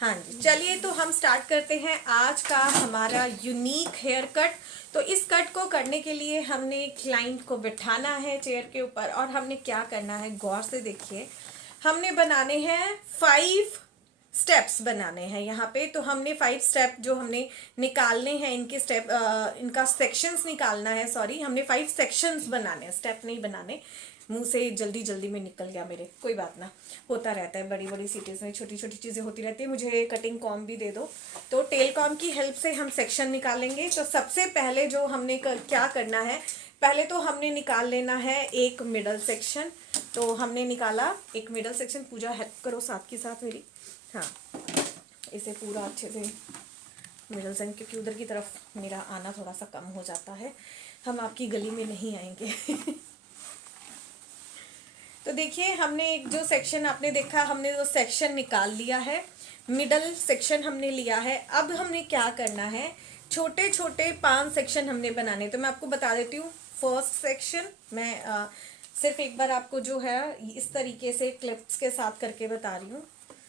हाँ जी, चलिए तो हम स्टार्ट करते हैं आज का हमारा यूनिक हेयर कट। तो इस कट को करने के लिए हमने क्लाइंट को बिठाना है चेयर के ऊपर, और हमने क्या करना है गौर से देखिए। हमने बनाने हैं 5 स्टेप्स बनाने हैं यहाँ पे। तो हमने 5 स्टेप जो हमने निकालने हैं, इनके स्टेप इनका सेक्शंस निकालना है। सॉरी, हमने 5 सेक्शंस बनाने हैं, स्टेप नहीं बनाने। मुंह से जल्दी जल्दी में निकल गया मेरे, कोई बात ना, होता रहता है, बड़ी बड़ी सिटीज़ में छोटी छोटी चीज़ें होती रहती है। मुझे कटिंग कॉम भी दे दो। तो टेल कॉम की हेल्प से हम सेक्शन निकालेंगे। तो सबसे पहले जो हमने क्या करना है, पहले तो हमने निकाल लेना है एक मिडल सेक्शन। तो हमने निकाला एक मिडल सेक्शन। पूजा हेल्प करो साथ के साथ मेरी। हाँ, इसे पूरा अच्छे से मिडल सेक्शन, क्योंकि उधर की तरफ मेरा आना थोड़ा सा कम हो जाता है, हम आपकी गली में नहीं आएंगे। तो देखिए, हमने एक जो सेक्शन आपने देखा, हमने वो सेक्शन निकाल लिया है, मिडल सेक्शन हमने लिया है। अब हमने क्या करना है, छोटे छोटे 5 सेक्शन हमने बनाने। तो मैं आपको बता देती हूँ। फर्स्ट सेक्शन मैं सिर्फ एक बार आपको जो है इस तरीके से क्लिप्स के साथ करके बता रही हूँ।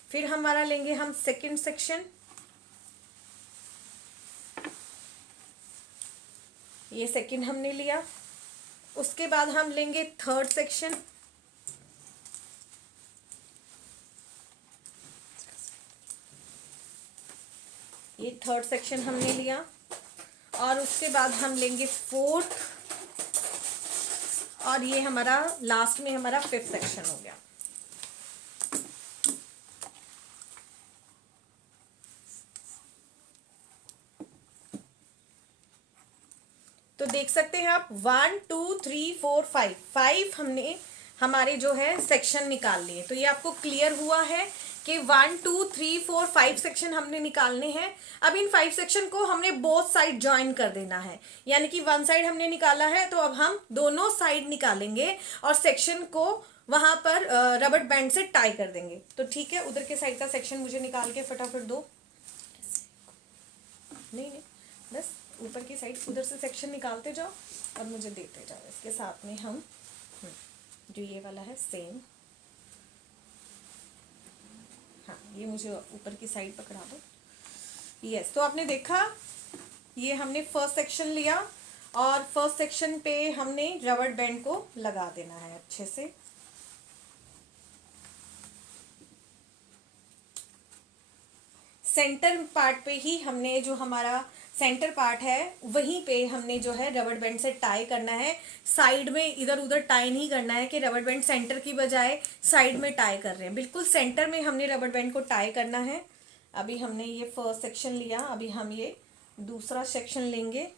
फिर हमारा लेंगे हम सेकंड सेक्शन, ये सेकंड हमने लिया। उसके बाद हम लेंगे थर्ड सेक्शन, ये थर्ड सेक्शन हमने लिया। और उसके बाद हम लेंगे फोर्थ, और ये हमारा लास्ट में हमारा 5th सेक्शन हो गया। तो देख सकते हैं आप 1 2 3 4 5 हमने हमारे जो है सेक्शन निकाल लिए। तो ये आपको क्लियर हुआ है कि 1 2 3 4 5 सेक्शन हमने निकालने हैं। अब इन 5 सेक्शन को हमने बोथ साइड ज्वाइन कर देना है, यानी कि 1 साइड हमने निकाला है तो अब हम दोनों साइड निकालेंगे और सेक्शन को वहां पर रबड़ बैंड से टाई कर देंगे। तो ठीक है, उधर के साइड का सेक्शन मुझे निकाल के फटाफट दो। नहीं नहीं, बस ऊपर की साइड उधर से सेक्शन निकालते जाओ और मुझे देते जाओ। इसके साथ में हम जो ये वाला है सेम, हाँ ये मुझे ऊपर की साइड पकड़ा दो। यस, तो आपने देखा, ये हमने फर्स्ट सेक्शन लिया और फर्स्ट सेक्शन पे हमने रबड़ बैंड को लगा देना है अच्छे से। सेंटर पार्ट पे ही हमने जो हमारा सेंटर पार्ट है वहीं पे हमने जो है रबड़ बैंड से टाई करना है। साइड में इधर उधर टाई नहीं करना है कि रबड़ बैंड सेंटर की बजाय साइड में टाई कर रहे हैं, बिल्कुल सेंटर में हमने रबड़ बैंड को टाई करना है। अभी हमने ये फर्स्ट सेक्शन लिया, अभी हम ये दूसरा सेक्शन लेंगे।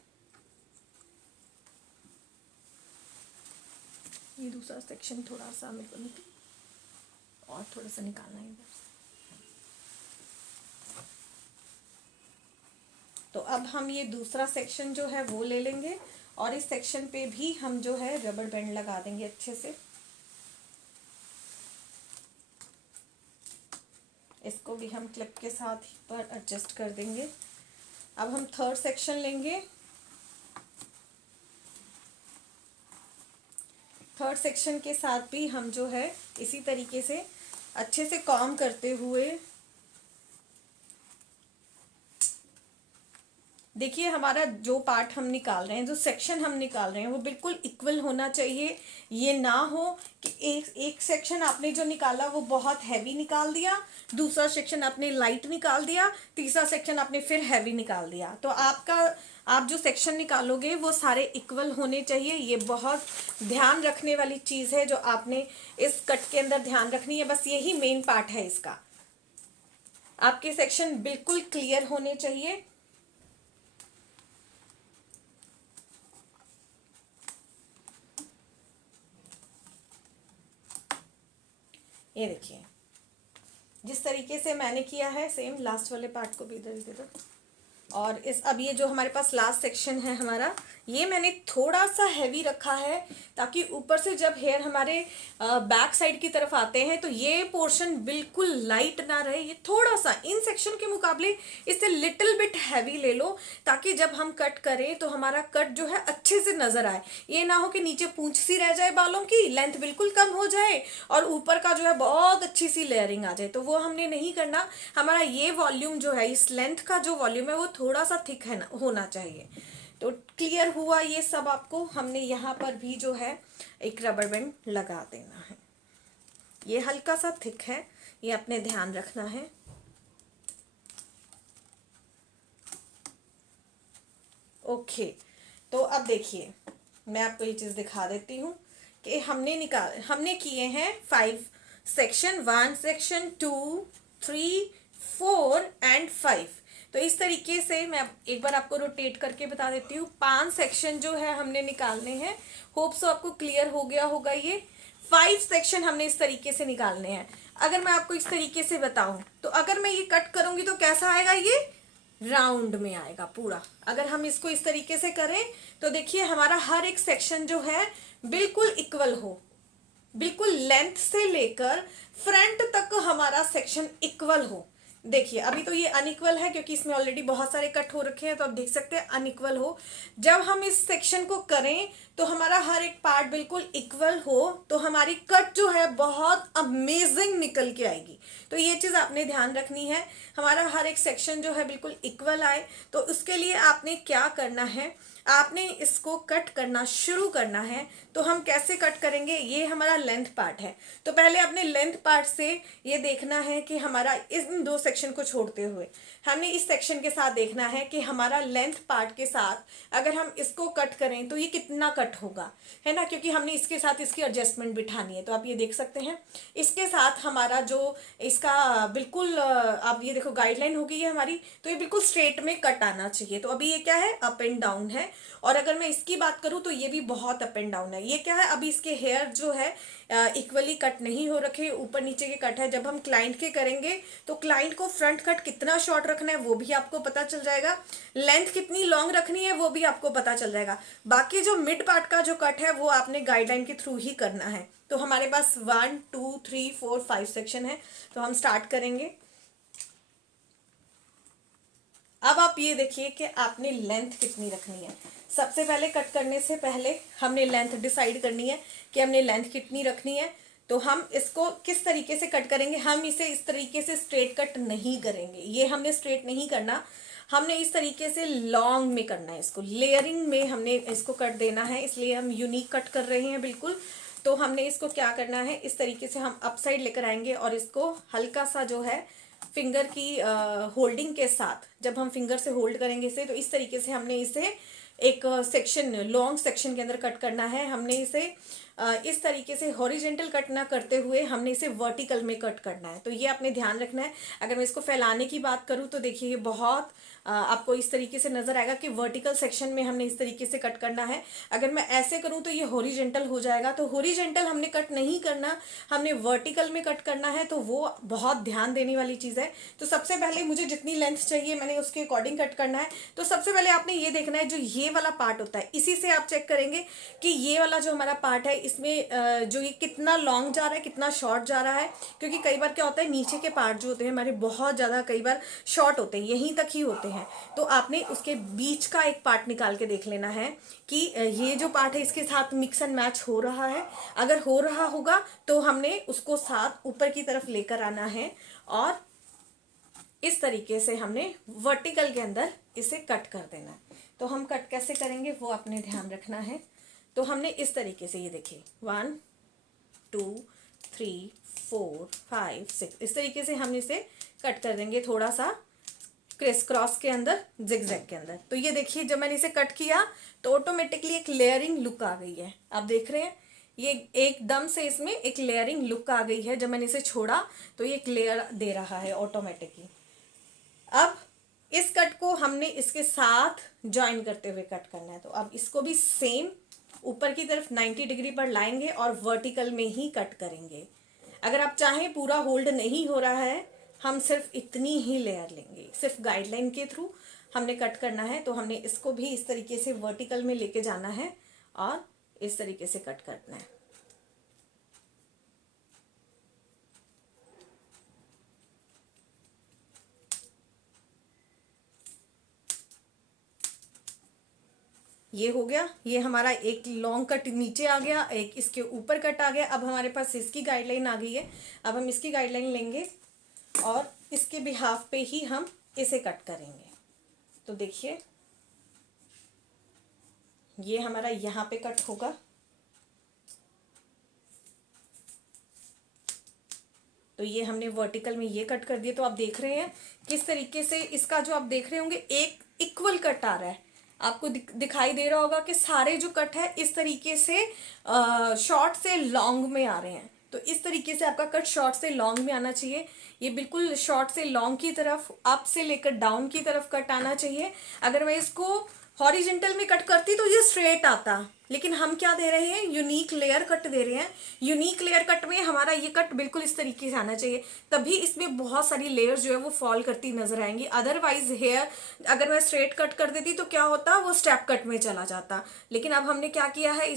ये दूसरा सेक्शन थोड़ा सा मेरे को और थोड़ा सा निकालना है इधर। तो अब हम ये दूसरा सेक्शन जो है वो ले लेंगे और इस सेक्शन पे भी हम जो है रबड़ बैंड लगा देंगे अच्छे से। इसको भी हम क्लिप के साथ ही पर एडजस्ट कर देंगे। अब हम थर्ड सेक्शन लेंगे। थर्ड सेक्शन के साथ भी हम जो है इसी तरीके से अच्छे से कॉम करते हुए, देखिए हमारा जो पार्ट हम निकाल रहे हैं, जो सेक्शन हम निकाल रहे हैं वो बिल्कुल इक्वल होना चाहिए। ये ना हो कि एक सेक्शन आपने जो निकाला वो बहुत हैवी निकाल दिया, दूसरा सेक्शन आपने लाइट निकाल दिया, तीसरा सेक्शन आपने फिर हैवी निकाल दिया। तो आप जो सेक्शन निकालोगे वो सारे इक्वल होने चाहिए। ये बहुत ध्यान रखने वाली चीज़ है जो आपने इस कट के अंदर ध्यान रखनी है। बस यही मेन पार्ट है इसका। आपके सेक्शन बिल्कुल क्लियर होने चाहिए। ये देखिए, जिस तरीके से मैंने किया है सेम लास्ट वाले पार्ट को भी इधर दे दो। और अब ये जो हमारे पास लास्ट सेक्शन है हमारा, ये मैंने थोड़ा सा हैवी रखा है ताकि ऊपर से जब हेयर हमारे बैक साइड की तरफ आते हैं तो ये पोर्शन बिल्कुल लाइट ना रहे। ये थोड़ा सा इन सेक्शन के मुकाबले इससे लिटिल बिट हैवी ले लो ताकि जब हम कट करें तो हमारा कट जो है अच्छे से नजर आए। ये ना हो कि नीचे पूंछ सी रह जाए, बालों की लेंथ बिल्कुल कम हो जाए और ऊपर का जो है बहुत अच्छी सी लेयरिंग आ जाए, तो वो हमने नहीं करना। हमारा ये वॉल्यूम जो है, इस लेंथ का जो वॉल्यूम है वो थोड़ा सा थिक है ना, होना चाहिए। तो क्लियर हुआ ये सब आपको। हमने यहाँ पर भी जो है एक रबर बैंड लगा देना है। ये हल्का सा थिक है, ये अपने ध्यान रखना है। ओके, तो अब देखिए मैं आपको ये चीज दिखा देती हूँ कि हमने किए हैं 5 सेक्शन, 1 सेक्शन 2 3 4 एंड 5। तो इस तरीके से मैं एक बार आपको रोटेट करके बता देती हूँ। 5 सेक्शन जो है हमने निकालने हैं। होप सो आपको क्लियर हो गया होगा। ये 5 सेक्शन हमने इस तरीके से निकालने हैं। अगर मैं आपको इस तरीके से बताऊं तो अगर मैं ये कट करूंगी तो कैसा आएगा, ये राउंड में आएगा पूरा। अगर हम इसको इस तरीके से करें तो देखिए हमारा हर एक सेक्शन जो है बिल्कुल इक्वल हो, बिल्कुल लेंथ से लेकर फ्रंट तक हमारा सेक्शन इक्वल हो। देखिए अभी तो ये अनइक्वल है क्योंकि इसमें ऑलरेडी बहुत सारे कट हो रखे हैं, तो आप देख सकते हैं अनइक्वल हो। जब हम इस सेक्शन को करें तो हमारा हर एक पार्ट बिल्कुल इक्वल हो तो हमारी कट जो है बहुत अमेजिंग निकल के आएगी। तो ये चीज आपने ध्यान रखनी है, हमारा हर एक सेक्शन जो है बिल्कुल इक्वल आए। तो उसके लिए आपने क्या करना है, आपने इसको कट करना शुरू करना है। तो हम कैसे कट करेंगे, ये हमारा लेंथ पार्ट है, तो पहले अपने लेंथ पार्ट से ये देखना है कि हमारा इन 2 सेक्शन को छोड़ते हुए हमने इस सेक्शन के साथ देखना है कि हमारा लेंथ पार्ट के साथ अगर हम इसको कट करें तो ये कितना कट होगा, है ना, क्योंकि हमने इसके साथ इसकी एडजस्टमेंट बिठानी है। तो आप ये देख सकते हैं इसके साथ हमारा जो इसका बिल्कुल आप ये देखो गाइडलाइन हो गई है हमारी, तो ये बिल्कुल स्ट्रेट में कट आना चाहिए। तो अभी ये क्या है, अप एंड डाउन है। और अगर मैं इसकी बात करूं तो ये भी बहुत अप एंड डाउन है। ये क्या है, अभी इसके हेयर जो है इक्वली कट नहीं हो रखे, ऊपर नीचे के कट है। जब हम क्लाइंट के करेंगे तो क्लाइंट को फ्रंट कट कितना शॉर्ट रखना है वो भी आपको पता चल जाएगा, लेंथ कितनी लॉन्ग रखनी है वो भी आपको पता चल जाएगा। बाकी जो मिड पार्ट का जो कट है वो आपने गाइडलाइन के थ्रू ही करना है। तो हमारे पास 1 2 3 4 5 सेक्शन है, तो हम स्टार्ट करेंगे। अब आप ये देखिए कि आपने लेंथ कितनी रखनी है। सबसे पहले कट करने से पहले हमने लेंथ डिसाइड करनी है कि हमने लेंथ कितनी रखनी है। तो हम इसको किस तरीके से कट करेंगे, हम इसे इस तरीके से स्ट्रेट कट नहीं करेंगे, ये हमने स्ट्रेट नहीं करना, हमने इस तरीके से लॉन्ग में करना है। इसको लेयरिंग में हमने इसको कट देना है, इसलिए हम यूनिक कट कर रहे हैं बिल्कुल। तो हमने इसको क्या करना है, इस तरीके से हम अप साइड लेकर आएंगे और इसको हल्का सा जो है फिंगर की होल्डिंग के साथ, जब हम फिंगर से होल्ड करेंगे इसे, तो इस तरीके से हमने इसे एक सेक्शन, लॉन्ग सेक्शन के अंदर कट करना है। हमने इसे इस तरीके से हॉरिजेंटल कट ना करते हुए हमने इसे वर्टिकल में कट करना है। तो ये आपने ध्यान रखना है। अगर मैं इसको फैलाने की बात करूँ तो देखिए ये बहुत आपको इस तरीके से नजर आएगा कि वर्टिकल सेक्शन में हमने इस तरीके से कट करना है। अगर मैं ऐसे करूँ तो ये हॉरिजेंटल हो जाएगा, तो हॉरिजेंटल हमने कट नहीं करना, हमने वर्टिकल में कट करना है। तो वो बहुत ध्यान देने वाली चीज़ है। तो सबसे पहले मुझे जितनी लेंथ चाहिए मैंने उसके अकॉर्डिंग कट करना है। तो सबसे पहले आपने ये देखना है, जो ये वाला पार्ट होता है इसी से आप चेक करेंगे कि ये वाला जो हमारा पार्ट है इसमें जो ये कितना लॉन्ग जा रहा है, कितना शॉर्ट जा रहा है। क्योंकि कई बार क्या होता है, नीचे के पार्ट जो होते हैं हमारे बहुत ज़्यादा कई बार शॉर्ट होते हैं, यहीं तक ही होते हैं। तो आपने उसके बीच का एक पार्ट निकाल के देख लेना है कि ये जो पार्ट है इसके साथ मिक्स एंड मैच हो रहा है। अगर हो रहा होगा तो हमने उसको साथ ऊपर की तरफ लेकर आना है और इस तरीके से हमने वर्टिकल के अंदर इसे कट कर देना है। तो हम कट कैसे करेंगे वो आपने ध्यान रखना है। तो हमने इस तरीके से, ये देखिए 1 2 3 4 5 6 इस तरीके से हम इसे कट कर देंगे, थोड़ा सा क्रिस क्रॉस के अंदर, जिगजैग के अंदर। तो ये देखिए जब मैंने इसे कट किया तो ऑटोमेटिकली एक लेयरिंग लुक आ गई है। आप देख रहे हैं ये एकदम से इसमें एक लेयरिंग लुक आ गई है। जब मैंने इसे छोड़ा तो ये एक लेयर दे रहा है ऑटोमेटिकली। अब इस कट को हमने इसके साथ ज्वाइन करते हुए कट करना है। तो अब इसको भी सेम ऊपर की तरफ 90 डिग्री पर लाएंगे और वर्टिकल में ही कट करेंगे। अगर आप चाहें पूरा होल्ड नहीं हो रहा है हम सिर्फ इतनी ही लेयर लेंगे, सिर्फ गाइडलाइन के थ्रू हमने कट करना है। तो हमने इसको भी इस तरीके से वर्टिकल में लेके जाना है और इस तरीके से कट करना है। ये हो गया, ये हमारा एक लॉन्ग कट नीचे आ गया, एक इसके ऊपर कट आ गया। अब हमारे पास इसकी गाइडलाइन आ गई है। अब हम इसकी गाइडलाइन लेंगे और इसके बिहाफ पे ही हम इसे कट करेंगे। तो देखिए ये हमारा यहाँ पे कट होगा। तो ये हमने वर्टिकल में ये कट कर दिया। तो आप देख रहे हैं किस तरीके से इसका जो आप देख रहे होंगे एक इक्वल कट आ रहा है। आपको दिखाई दे रहा होगा कि सारे जो कट है इस तरीके से शॉर्ट से लॉन्ग में आ रहे हैं। तो इस तरीके से आपका कट शॉर्ट से लॉन्ग में आना चाहिए। ये बिल्कुल शॉर्ट से लॉन्ग की तरफ, अप से लेकर डाउन की तरफ कट आना चाहिए। अगर मैं इसको हॉरिजेंटल में कट करती तो ये स्ट्रेट आता, लेकिन हम क्या दे रहे हैं, यूनिक लेयर कट दे रहे हैं। यूनिक लेयर कट में हमारा ये कट बिल्कुल इस तरीके से आना चाहिए, तभी इसमें बहुत सारी लेयर जो है वो फॉल करती नजर आएंगी। अदरवाइज हेयर अगर मैं स्ट्रेट कट कर देती तो क्या होता, वो स्टेप कट में चला जाता। लेकिन अब हमने क्या किया है,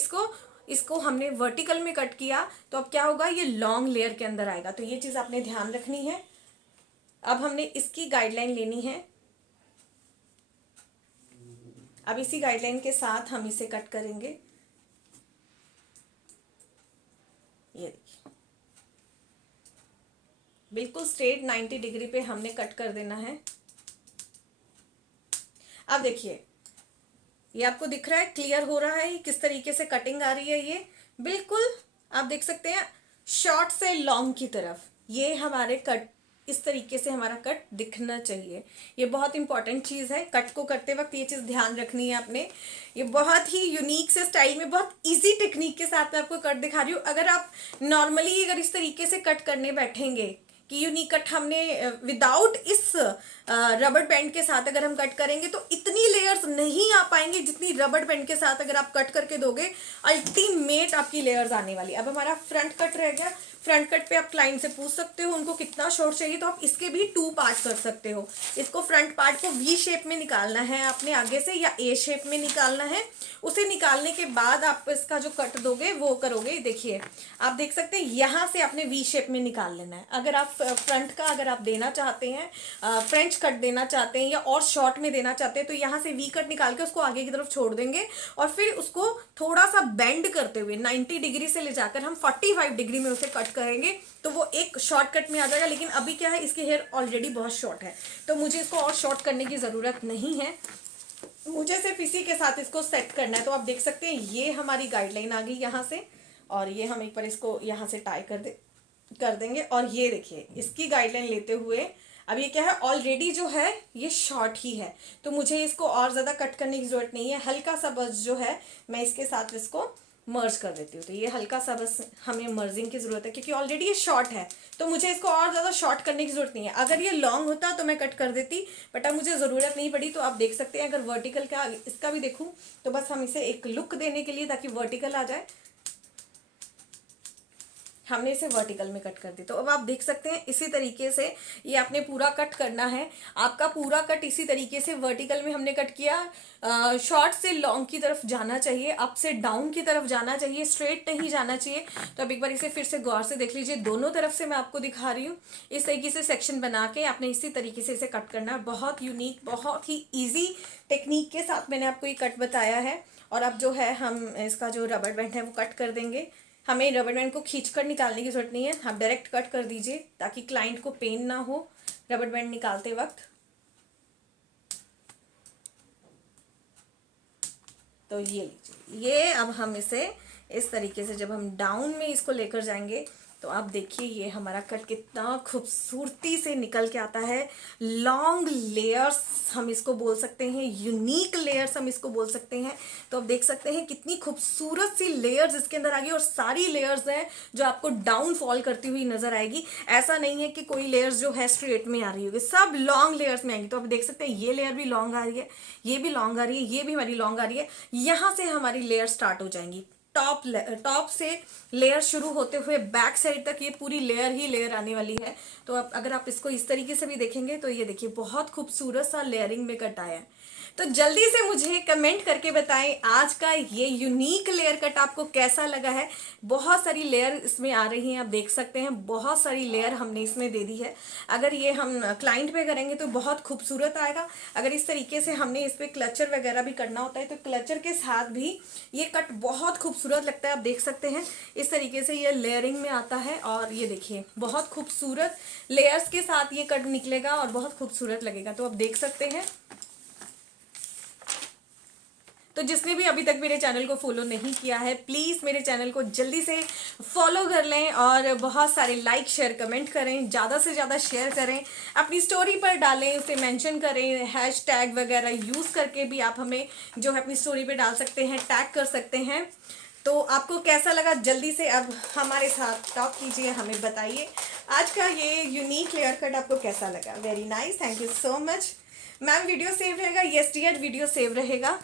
इसको हमने वर्टिकल में कट किया, तो अब क्या होगा, ये लॉन्ग लेयर के अंदर आएगा। तो ये चीज आपने ध्यान रखनी है। अब हमने इसकी गाइडलाइन लेनी है। अब इसी गाइडलाइन के साथ हम इसे कट करेंगे। ये देखिए बिल्कुल स्ट्रेट 90 डिग्री पे हमने कट कर देना है। अब देखिए ये आपको दिख रहा है, क्लियर हो रहा है किस तरीके से कटिंग आ रही है। ये बिल्कुल आप देख सकते हैं शॉर्ट से लॉन्ग की तरफ ये हमारे कट, इस तरीके से हमारा कट दिखना चाहिए। ये बहुत इंपॉर्टेंट चीज़ है, कट को करते वक्त ये चीज़ ध्यान रखनी है आपने। ये बहुत ही यूनिक से स्टाइल में, बहुत इजी टेक्निक के साथ मैं आपको कट दिखा रही हूँ। अगर आप नॉर्मली अगर इस तरीके से कट करने बैठेंगे कि यूनिक कट हमने विदाउट इस रबर बैंड के साथ अगर हम कट करेंगे तो इतनी लेयर्स नहीं आ पाएंगे जितनी रबर बैंड के साथ अगर आप कट करके दोगे, अल्टीमेट आपकी लेयर्स आने वाली। अब हमारा फ्रंट कट रह गया। फ्रंट कट पे आप क्लाइंट से पूछ सकते हो उनको कितना शॉर्ट चाहिए, तो आप इसके भी 2 पार्ट कर सकते हो। इसको फ्रंट पार्ट को वी शेप में निकालना है आपने आगे से, या ए शेप में निकालना है। उसे निकालने के बाद आप इसका जो कट दोगे वो करोगे। देखिए आप देख सकते हैं यहाँ से आपने वी शेप में निकाल लेना है। अगर आप फ्रंट का अगर आप देना चाहते हैं, फ्रेंच कट देना चाहते हैं या और शॉर्ट में देना चाहते हैं, तो यहाँ से वी कट निकाल के उसको आगे की तरफ छोड़ देंगे और फिर उसको थोड़ा सा बेंड करते हुए 90 डिग्री से ले जाकर हम 45 डिग्री में उसे कट करेंगे, तो वो एक शॉर्टकट में आ जाएगा। लेकिन अभी क्या है, इसके हेयर ऑलरेडी बहुत शॉर्ट है, तो मुझे इसको और शॉर्ट करने की ज़रूरत नहीं है। मुझे सिर्फ इसी के साथ इसको सेट करना है। तो आप देख सकते हैं ये हमारी गाइडलाइन आ गई यहाँ से, और ये हम एक बार इसको यहाँ से टाई कर देंगे। और ये देखिए इसकी गाइडलाइन लेते हुए अब ये क्या है, ऑलरेडी जो है ये शॉर्ट ही है, तो मुझे इसको और ज़्यादा कट करने की ज़रूरत नहीं है। हल्का सा बस जो है मैं इसके साथ इसको मर्ज कर देती हूँ। तो ये हल्का सा बस हमें मर्जिंग की ज़रूरत है, क्योंकि ऑलरेडी ये शॉर्ट है, तो मुझे इसको और ज़्यादा शॉर्ट करने की ज़रूरत नहीं है। अगर ये लॉन्ग होता तो मैं कट कर देती, बट अब मुझे ज़रूरत नहीं पड़ी। तो आप देख सकते हैं, अगर वर्टिकल का इसका भी देखूँ तो बस हम इसे एक लुक देने के लिए, ताकि वर्टिकल आ जाए, हमने इसे वर्टिकल में कट कर दी। तो अब आप देख सकते हैं इसी तरीके से ये आपने पूरा कट करना है। आपका पूरा कट इसी तरीके से वर्टिकल में हमने कट किया। शॉर्ट से लॉन्ग की तरफ जाना चाहिए, अप से डाउन की तरफ जाना चाहिए, स्ट्रेट नहीं जाना चाहिए। तो अब एक बार इसे फिर से गौर से देख लीजिए, दोनों तरफ से मैं आपको दिखा रही हूँ। इस तरीके से सेक्शन बना के आपने इसी तरीके से इसे कट करना है। बहुत यूनिक, बहुत ही ईजी टेक्निक के साथ मैंने आपको ये कट बताया है। और अब जो है हम इसका जो रबर बैंड है वो कट कर देंगे। हमें रबर बैंड को खींचकर निकालने की जरूरत नहीं है, आप डायरेक्ट कट कर दीजिए ताकि क्लाइंट को पेन ना हो रबर बैंड निकालते वक्त। तो ये लीजिए, ये अब हम इसे इस तरीके से जब हम डाउन में इसको लेकर जाएंगे तो आप देखिए ये हमारा कट कितना खूबसूरती से निकल के आता है। लॉन्ग लेयर्स हम इसको बोल सकते हैं, यूनिक लेयर्स हम इसको बोल सकते हैं। तो आप देख सकते हैं कितनी खूबसूरत सी लेयर्स इसके अंदर आ गई, और सारी लेयर्स हैं जो आपको डाउन फॉल करती हुई नजर आएगी। ऐसा नहीं है कि कोई लेयर्स जो है स्ट्रेट में आ रही होगी, सब लॉन्ग लेयर्स में आएंगी। तो आप देख सकते हैं ये लेयर भी लॉन्ग आ रही है, ये भी लॉन्ग आ रही है, ये भी हमारी लॉन्ग आ रही है। यहाँ से हमारी लेयर स्टार्ट हो जाएंगी टॉप से लेयर शुरू होते हुए बैक साइड तक ये पूरी लेयर ही लेयर आने वाली है। तो अब अगर आप इसको इस तरीके से भी देखेंगे तो ये देखिए बहुत खूबसूरत सा लेयरिंग में कट आया है। तो जल्दी से मुझे कमेंट करके बताएं आज का ये यूनिक लेयर कट आपको कैसा लगा है। बहुत सारी लेयर इसमें आ रही हैं, आप देख सकते हैं बहुत सारी लेयर हमने इसमें दे दी है। अगर ये हम क्लाइंट पे करेंगे तो बहुत खूबसूरत आएगा। अगर इस तरीके से हमने इस पर क्लचर वगैरह भी करना होता है तो क्लचर के साथ भी ये कट बहुत खूबसूरत लगता है। आप देख सकते हैं इस तरीके से ये लेयरिंग में आता है और ये देखिए बहुत खूबसूरत लेयर्स के साथ ये कट निकलेगा और बहुत खूबसूरत लगेगा। तो आप देख सकते हैं। तो जिसने भी अभी तक मेरे चैनल को फॉलो नहीं किया है प्लीज़ मेरे चैनल को जल्दी से फॉलो कर लें और बहुत सारे लाइक शेयर कमेंट करें, ज़्यादा से ज़्यादा शेयर करें, अपनी स्टोरी पर डालें, उसे मेंशन करें, हैशटैग वगैरह यूज़ करके भी आप हमें जो है अपनी स्टोरी पे डाल सकते हैं, टैग कर सकते हैं। तो आपको कैसा लगा जल्दी से अब हमारे साथ टॉक कीजिए, हमें बताइए आज का ये यूनिक लेयर कट आपको कैसा लगा। Very nice, thank you so much ma'am. Video save रहेगा? यस डियर, वीडियो सेव रहेगा।